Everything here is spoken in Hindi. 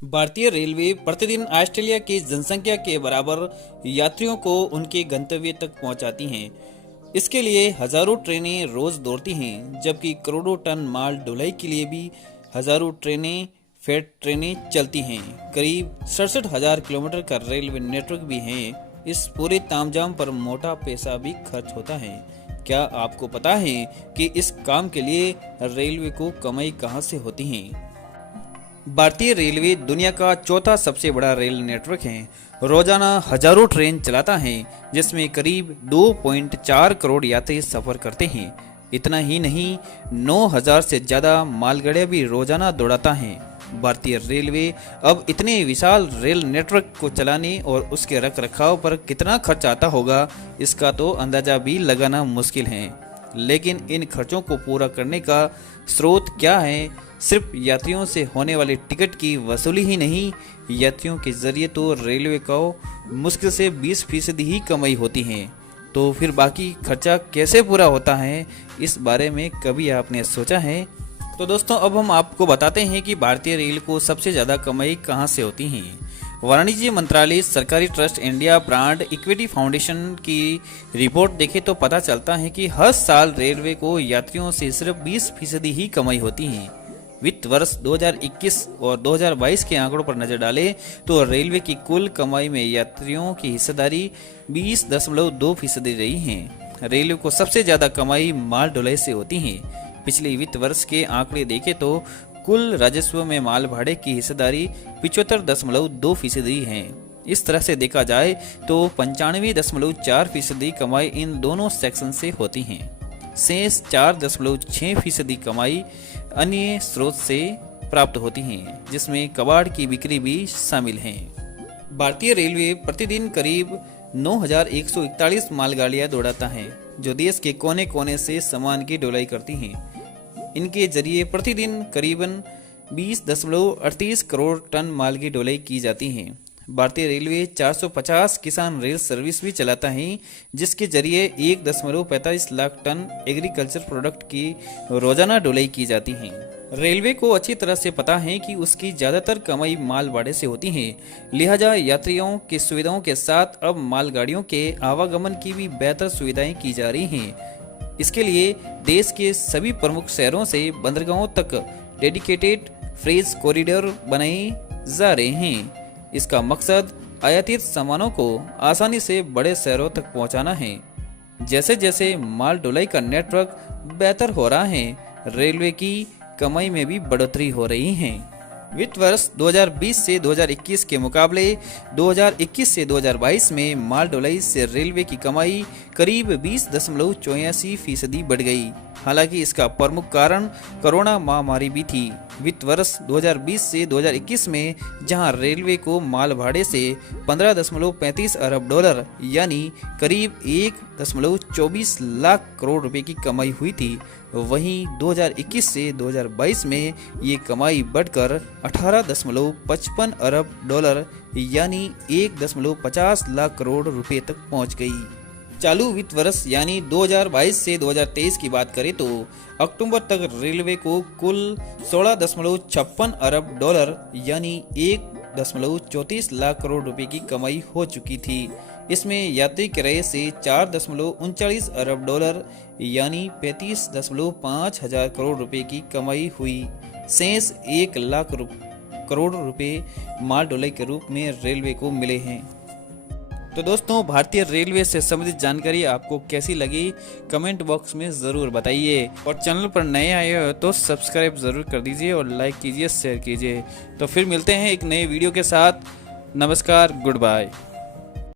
भारतीय रेलवे प्रतिदिन ऑस्ट्रेलिया की जनसंख्या के बराबर यात्रियों को उनके गंतव्य तक पहुंचाती हैं। इसके लिए हजारों ट्रेनें रोज दौड़ती हैं, जबकि करोड़ों टन माल ढुलाई के लिए भी हजारों फ्रेट ट्रेनें चलती हैं। करीब 67,000 किलोमीटर का रेलवे नेटवर्क भी है। इस पूरे तामझाम पर मोटा पैसा भी खर्च होता है। क्या आपको पता है कि इस काम के लिए रेलवे को कमाई कहां से होती है? भारतीय रेलवे दुनिया का चौथा सबसे बड़ा रेल नेटवर्क है। रोजाना हजारों ट्रेन चलाता है, जिसमें करीब 2.4 करोड़ यात्री सफर करते हैं। इतना ही नहीं, 9,000 से ज्यादा मालगाड़ियां भी रोजाना दौड़ाता है। भारतीय रेलवे अब इतने विशाल रेल नेटवर्क को चलाने और उसके रख रखाव पर कितना खर्च आता होगा, इसका तो अंदाजा भी लगाना मुश्किल है। लेकिन इन खर्चों को पूरा करने का स्रोत क्या है? सिर्फ यात्रियों से होने वाले टिकट की वसूली ही नहीं, यात्रियों के जरिए तो रेलवे को मुश्किल से 20% ही कमाई होती है। तो फिर बाकी खर्चा कैसे पूरा होता है, इस बारे में कभी आपने सोचा है? तो दोस्तों, अब हम आपको बताते हैं कि भारतीय रेल को सबसे ज़्यादा कमाई कहां से होती है। वाणिज्य मंत्रालय, सरकारी trust India brand equity foundation की रिपोर्ट देखें तो पता चलता है कि हर साल रेलवे को यात्रियों से सिर्फ 20% ही कमाई होती है। वित्त वर्ष 2021 और 2022 के आंकड़ों पर नजर डालें तो रेलवे की कुल कमाई में यात्रियों की हिस्सेदारी 20.2% रही है। रेलवे को सबसे ज्यादा कमाई माल ढुलाई से होती है। पिछले वित्त वर्ष के आंकड़े देखें तो कुल राजस्व में माल भाड़े की हिस्सेदारी 75.2% है। इस तरह से देखा जाए तो 95.4% कमाई इन दोनों सेक्शन से होती है। शेष 4.6% कमाई अन्य स्रोत से प्राप्त होती हैं, जिसमें कबाड़ की बिक्री भी शामिल है। भारतीय रेलवे प्रतिदिन करीब 9,141 मालगाड़ियां दौड़ाता है, जो देश के कोने कोने से सामान की ढुलाई करती हैं। इनके जरिए प्रतिदिन करीबन 20.38 करोड़ टन माल की ढुलाई की जाती है। भारतीय रेलवे 450 किसान रेल सर्विस भी चलाता है, जिसके जरिए 1.45 लाख टन एग्रीकल्चर प्रोडक्ट की रोजाना ढुलाई की जाती है। रेलवे को अच्छी तरह से पता है कि उसकी ज्यादातर कमाई माल भाड़े से होती है, लिहाजा यात्रियों की सुविधाओं के साथ अब मालगाड़ियों के आवागमन की भी बेहतर सुविधाएं की जा रही हैं। इसके लिए देश के सभी प्रमुख शहरों से बंदरगाहों तक डेडिकेटेड फ्रेट कॉरिडोर बनाए जा रहे हैं। इसका मकसद आयातित सामानों को आसानी से बड़े शहरों तक पहुंचाना है। जैसे जैसे माल ढुलाई का नेटवर्क बेहतर हो रहा है, रेलवे की कमाई में भी बढ़ोतरी हो रही है। वित्त वर्ष 2020 से 2021 के मुकाबले 2021 से 2022 में माल ढुलाई से रेलवे की कमाई करीब 20.84% बढ़ गई। हालांकि इसका प्रमुख कारण कोरोना महामारी भी थी। वित्त वर्ष 2020 से 2021 में जहां रेलवे को माल भाड़े से 15.35 अरब डॉलर यानी करीब 1.24 लाख करोड़ रुपए की कमाई हुई थी, वहीं 2021 से 2022 में ये कमाई बढ़कर 18.55 अरब डॉलर यानी 1.50 लाख करोड़ रुपए तक पहुंच गई। चालू वित्त वर्ष यानी 2022 से 2023 की बात करें तो अक्टूबर तक रेलवे को कुल 16.56 अरब डॉलर यानी 1.34 लाख करोड़ रुपए की कमाई हो चुकी थी। इसमें यात्री किराए से 4.39 अरब डॉलर यानी 35.5 हजार करोड़ रुपए की कमाई हुई। शेष 1 लाख करोड़ रुपए माल ढुलाई के रूप में रेलवे को मिले हैं। तो दोस्तों, भारतीय रेलवे से संबंधित जानकारी आपको कैसी लगी, कमेंट बॉक्स में ज़रूर बताइए। और चैनल पर नए आए हो तो सब्सक्राइब ज़रूर कर दीजिए और लाइक कीजिए, शेयर कीजिए। तो फिर मिलते हैं एक नए वीडियो के साथ। नमस्कार, गुड बाय।